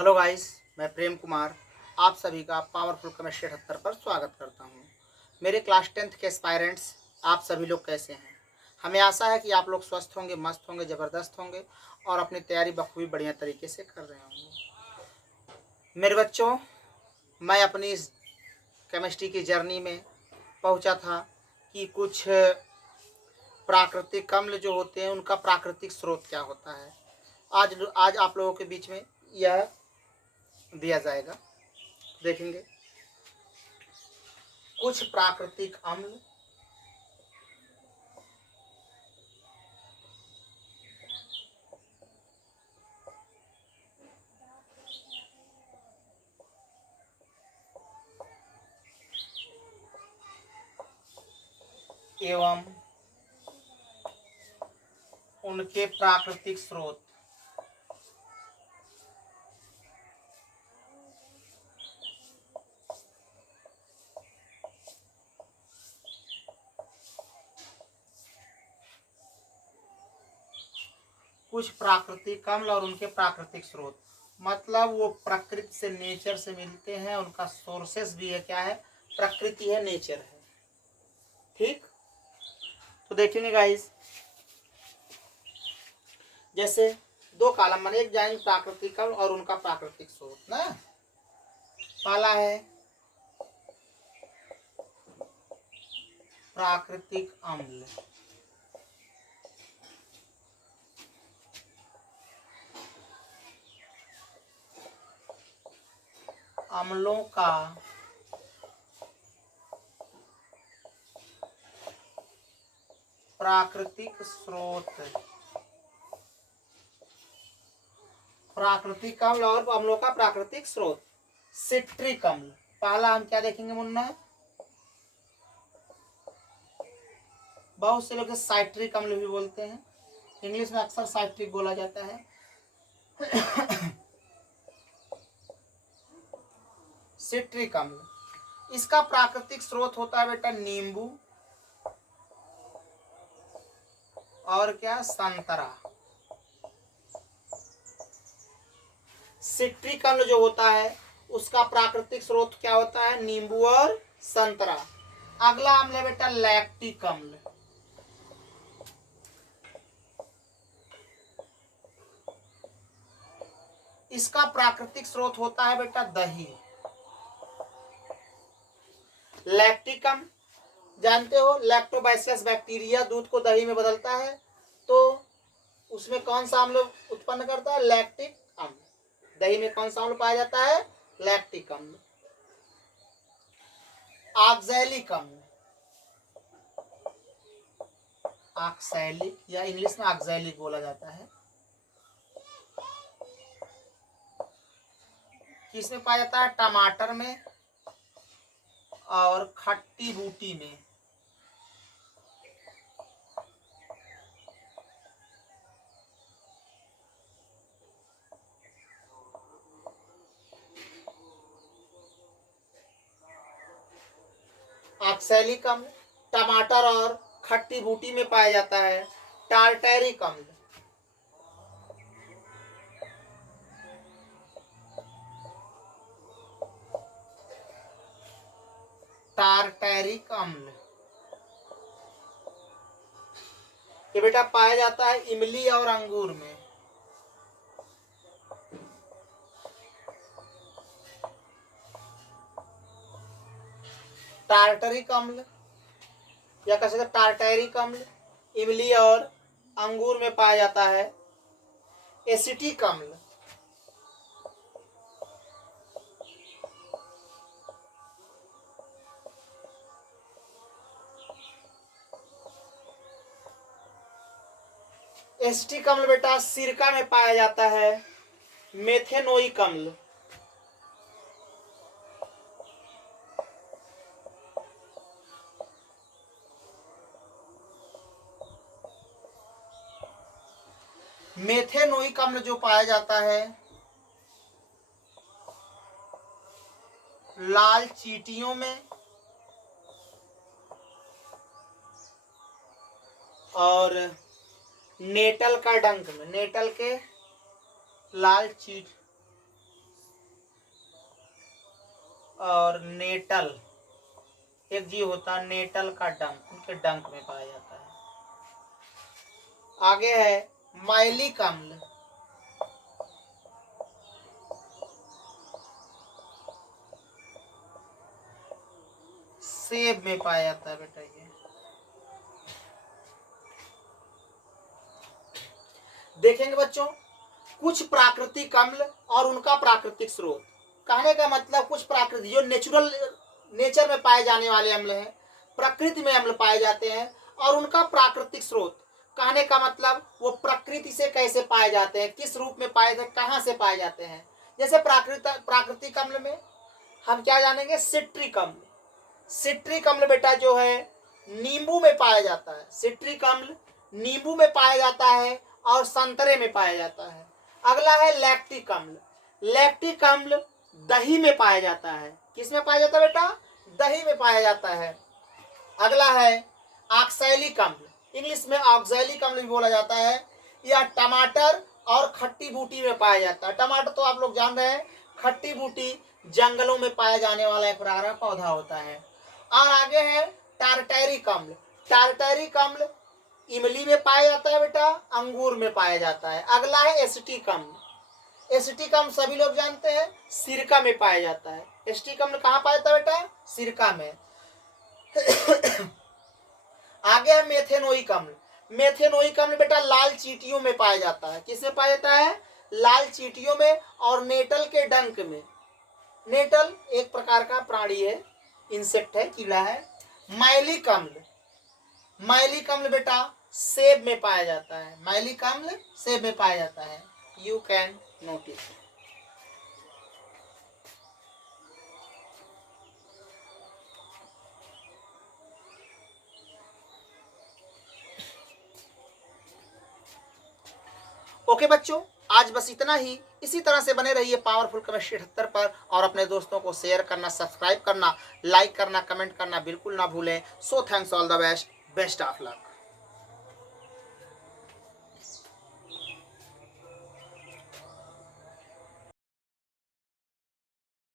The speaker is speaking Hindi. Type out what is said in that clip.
हेलो गाइस, मैं प्रेम कुमार आप सभी का पावरफुल केमिस्ट्री 78 पर स्वागत करता हूं। मेरे क्लास 10th के एस्पायरेंट्स, आप सभी लोग कैसे हैं? हमें आशा है कि आप लोग स्वस्थ होंगे, मस्त होंगे, ज़बरदस्त होंगे और अपनी तैयारी बखूबी बढ़िया तरीके से कर रहे होंगे। मेरे बच्चों, मैं अपनी इस केमिस्ट्री की जर्नी में पहुंचा था कि कुछ प्राकृतिक अम्ल जो होते हैं उनका प्राकृतिक स्रोत क्या होता है। आज आप लोगों के बीच में यह दिया जाएगा, देखेंगे। कुछ प्राकृतिक अम्ल एवं उनके प्राकृतिक स्रोत। कुछ प्राकृतिक अम्ल और उनके प्राकृतिक स्रोत मतलब वो प्रकृति से, नेचर से मिलते हैं। उनका सोर्सेस भी है, क्या है? प्रकृति है, नेचर है। ठीक, तो देखेंगे गाइस, जैसे दो कॉलम बने, एक जाएंगे प्राकृतिक अम्ल और उनका प्राकृतिक स्रोत ना। पहला है प्राकृतिक अम्ल। अम्लों का प्राकृतिक स्रोत। प्राकृतिक अम्ल और अम्लों का प्राकृतिक स्रोत सिट्रिक अम्ल। पहला हम क्या देखेंगे मुन्ना? बहुत से लोग साइट्रिक अम्ल भी बोलते हैं, इंग्लिश में अक्सर साइट्रिक बोला जाता है। सिट्रिक अम्ल, इसका प्राकृतिक स्रोत होता है बेटा नींबू और क्या? संतरा। सिट्रिक अम्ल जो होता है उसका प्राकृतिक स्रोत क्या होता है? नींबू और संतरा। अगला अम्ल है बेटा लैक्टिक अम्ल। इसका प्राकृतिक स्रोत होता है बेटा दही। लैक्टिक अम्ल जानते हो, लैक्टोबैसिलस बैक्टीरिया दूध को दही में बदलता है, तो उसमें कौन सा अम्ल उत्पन्न करता है? लैक्टिक अम्ल। दही में कौन सा अम्ल पाया जाता है? लैक्टिक अम्ल। ऑक्सैलिक अम्ल, ऑक्सैलिक या इंग्लिश में ऑक्सैलिक बोला जाता है, किसमें पाया जाता है? टमाटर में और खट्टी बूटी में। ऑक्सैलिक अम्ल टमाटर और खट्टी बूटी में पाया जाता है। टार्टैरिक अम्ल, टार्टैरिक अम्ल ये बेटा पाया जाता है इमली और अंगूर में। टार्टरिक अम्ल या कह सकते टार्टैरिक अम्ल इमली और अंगूर में पाया जाता है। एसिटिक अम्ल, एसिटिक अम्ल बेटा सिरका में पाया जाता है। मेथेनोइक अम्ल, मेथेनोइक अम्ल जो पाया जाता है लाल चींटियों में और नेटल का डंक में। नेटल के लाल चीट और नेटल, एक जीव होता है नेटल का डंक, उनके डंक में पाया जाता है। आगे है माइलिक अम्ल, सेब में पाया जाता है बेटा। ये देखेंगे बच्चों कुछ प्राकृतिक अम्ल और उनका प्राकृतिक स्रोत। कहने का मतलब कुछ प्राकृतिक जो नेचर में पाए जाने वाले अम्ल हैं, प्रकृति में अम्ल पाए जाते हैं, और उनका प्राकृतिक स्रोत। कहने का मतलब वो प्रकृति से कैसे पाए जाते हैं, किस रूप में पाए जाते हैं, कहाँ से पाए जाते हैं। जैसे प्राकृतिक अम्ल में हम क्या जानेंगे, सिट्रिक अम्ल। सिट्रिक अम्ल बेटा जो है नींबू में पाया जाता है। सिट्रिक अम्ल नींबू में पाया जाता है और संतरे में पाया जाता है। अगला है लैक्टिक अम्ल। लैक्टिक अम्ल दही में पाया जाता है। किस में पाया जाता है बेटा, दही में पाया जाता है। अगला है ऑक्सैलिक अम्ल, इंग्लिश में ऑक्सैलिक अम्ल भी बोला जाता है। यह टमाटर और खट्टी बूटी में पाया जाता है। टमाटर तो आप लोग जान रहे हैं, खट्टी बूटी जंगलों में पाया जाने वाला एक प्रकार का पौधा होता है। और आगे है टार्टैरिक अम्ल। टार्टैरिक अम्ल इमली में पाया जाता है बेटा, अंगूर में पाया जाता है। अगला है एसिटिक अम्ल। एसिटिक अम्ल सभी लोग जानते हैं, सिरका में पाया जाता है। एसिटिक अम्ल कहाँ पाया जाता है बेटा, सिरका में। आगे है मेथेनोइक अम्ल। मेथेनोइक अम्ल बेटा लाल चींटियों में पाया जाता है। किसमें पाया जाता है, लाल चींटियों में और नेटल के डंक में। नेटल एक प्रकार का प्राणी है, इंसेक्ट है, कीड़ा है। माइलिक अम्ल, माइलिक अम्ल बेटा सेब में पाया जाता है। माइलिक अम्ल सेब में पाया जाता है। You can notice. ओके बच्चों, आज बस इतना ही। इसी तरह से बने रहिए पावरफुल केमिस्ट्री 78 पर, और अपने दोस्तों को शेयर करना, सब्सक्राइब करना, लाइक करना, कमेंट करना बिल्कुल ना भूलें। So thanks, all the best, best of luck.